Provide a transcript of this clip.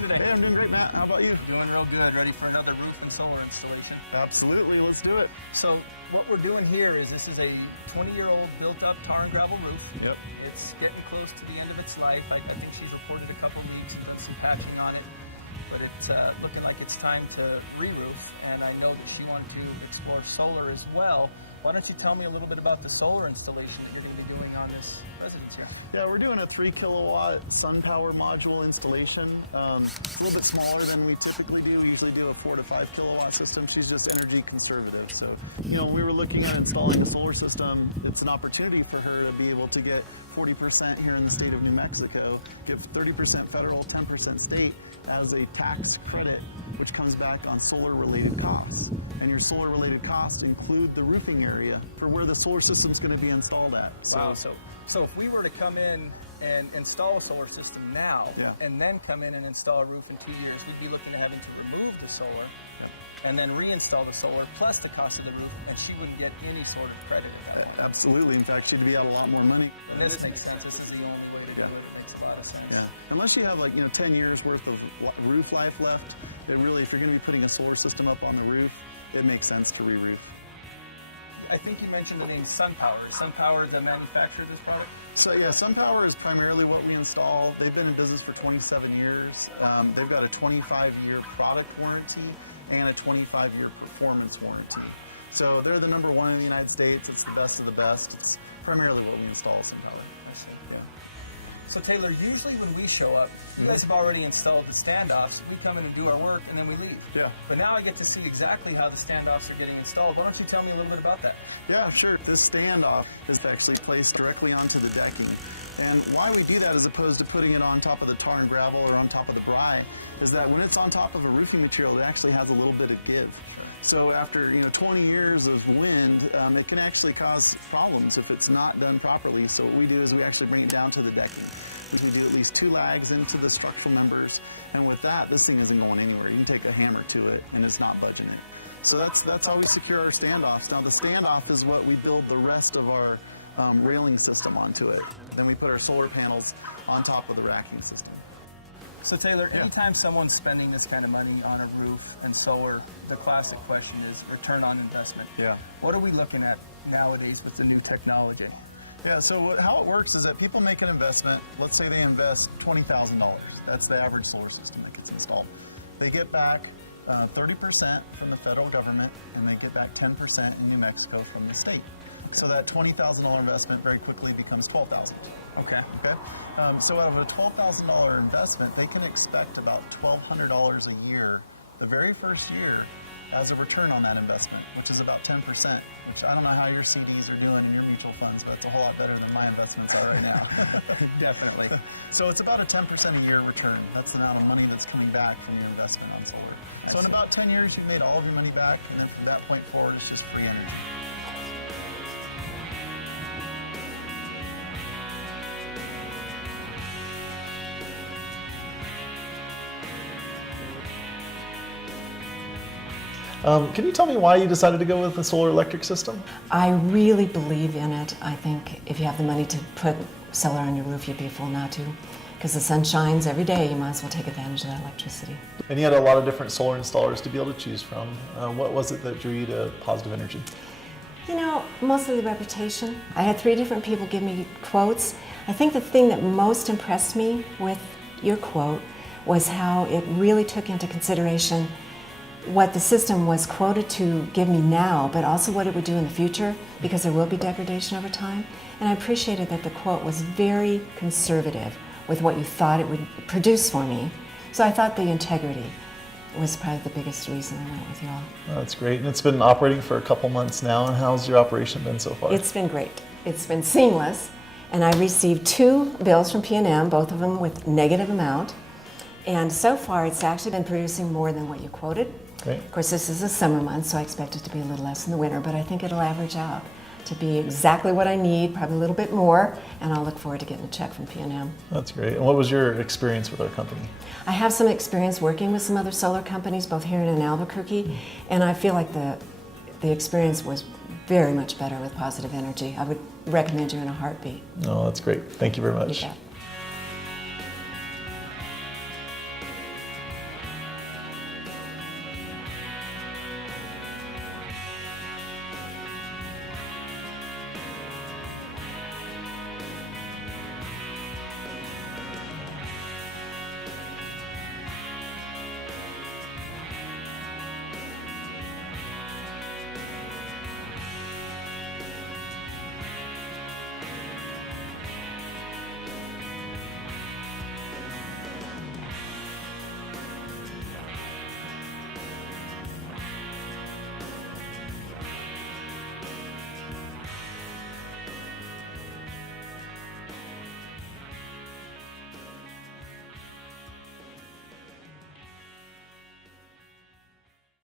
doing today? Hey, I'm doing great, Matt. How about you? Doing real good. Ready for another roof and solar installation. Absolutely. Let's do it. So what we're doing here is this is a 20-year-old built-up tar and gravel roof. Yep. It's getting close to the end of its life. I think she's reported a couple leaks and done some patching on it. But it's looking like it's time to re-roof, and I know that she wanted to explore solar as well. Why don't you tell me a little bit about the solar installation that you're going to be doing on this residence here? Yeah, we're doing a 3 kilowatt SunPower module installation. A little bit smaller than we typically do. We usually do a 4 to 5 kilowatt system. She's just energy conservative. So, when we were looking at installing a solar system, it's an opportunity for her to be able to get 40% here in the state of New Mexico, give 30% federal, 10% state as a tax credit, which comes back on solar-related costs. And your solar-related costs include the roofing area for where the solar system is going to be installed at. Wow, so if we were to come in and install a solar system now, and then come in and install a roof in 2 years, we'd be looking at having to remove the solar and then reinstall the solar plus the cost of the roof, and she wouldn't get any sort of credit at that point. Absolutely. In fact, she'd be out a lot more money. And this makes sense. This is the only way to do it. It makes a lot of sense. Yeah. Unless you have 10 years worth of roof life left, it really, if you're going to be putting a solar system up on the roof, it makes sense to re-roof. I think you mentioned the name SunPower. Is SunPower the manufacturer of this product? So yeah, SunPower is primarily what we install. They've been in business for 27 years. They've got a 25-year product warranty and a 25-year performance warranty. So they're the number one in the United States. It's the best of the best. It's primarily what we install SunPower. So Taylor, usually when we show up, you guys have already installed the standoffs. We come in and do our work, and then we leave. Yeah. But now I get to see exactly how the standoffs are getting installed. Why don't you tell me a little bit about that? Yeah, sure. This standoff is actually placed directly onto the decking. And why we do that as opposed to putting it on top of the tar and gravel or on top of the brine is that when it's on top of a roofing material, it actually has a little bit of give. So after 20 years of wind, it can actually cause problems if it's not done properly. So what we do is we actually bring it down to the decking. We can do at least 2 lags into the structural members, and with that, this thing isn't going anywhere. You can take a hammer to it, and it's not budging it. So that's how we secure our standoffs. Now the standoff is what we build the rest of our railing system onto it. And then we put our solar panels on top of the racking system. So Taylor, anytime someone's spending this kind of money on a roof and solar, the classic question is return on investment. Yeah. What are we looking at nowadays with the new technology? Yeah, so how it works is that people make an investment. Let's say they invest $20,000. That's the average solar system that gets installed. They get back 30% from the federal government, and they get back 10% in New Mexico from the state. So that $20,000 investment very quickly becomes $12,000. Okay. So out of a $12,000 investment, they can expect about $1,200 a year, the very first year, as a return on that investment, which is about 10%, which I don't know how your CDs are doing in your mutual funds, but it's a whole lot better than my investments are right now. Definitely. So it's about a 10% a year return. That's the amount of money that's coming back from your investment on solar. So in about 10 years, you've made all of your money back, and then from that point forward, it's just free energy. Can you tell me why you decided to go with the solar electric system? I really believe in it. I think if you have the money to put solar on your roof, you'd be a fool not to. Because the sun shines every day, you might as well take advantage of that electricity. And you had a lot of different solar installers to be able to choose from. What was it that drew you to Positive Energy? Mostly the reputation. I had 3 different people give me quotes. I think the thing that most impressed me with your quote was how it really took into consideration what the system was quoted to give me now, but also what it would do in the future, because there will be degradation over time. And I appreciated that the quote was very conservative with what you thought it would produce for me. So I thought the integrity was probably the biggest reason I went with y'all. That's great. And it's been operating for a couple months now. And how's your operation been so far? It's been great. It's been seamless. And I received 2 bills from P&M, both of them with negative amount. And so far, it's actually been producing more than what you quoted. Great. Of course, this is a summer month, so I expect it to be a little less in the winter, but I think it'll average out to be exactly what I need, probably a little bit more, and I'll look forward to getting a check from P&M. That's great. And what was your experience with our company? I have some experience working with some other solar companies, both here and in Albuquerque, and I feel like the experience was very much better with Positive Energy. I would recommend you in a heartbeat. Oh, that's great. Thank you very much. You bet.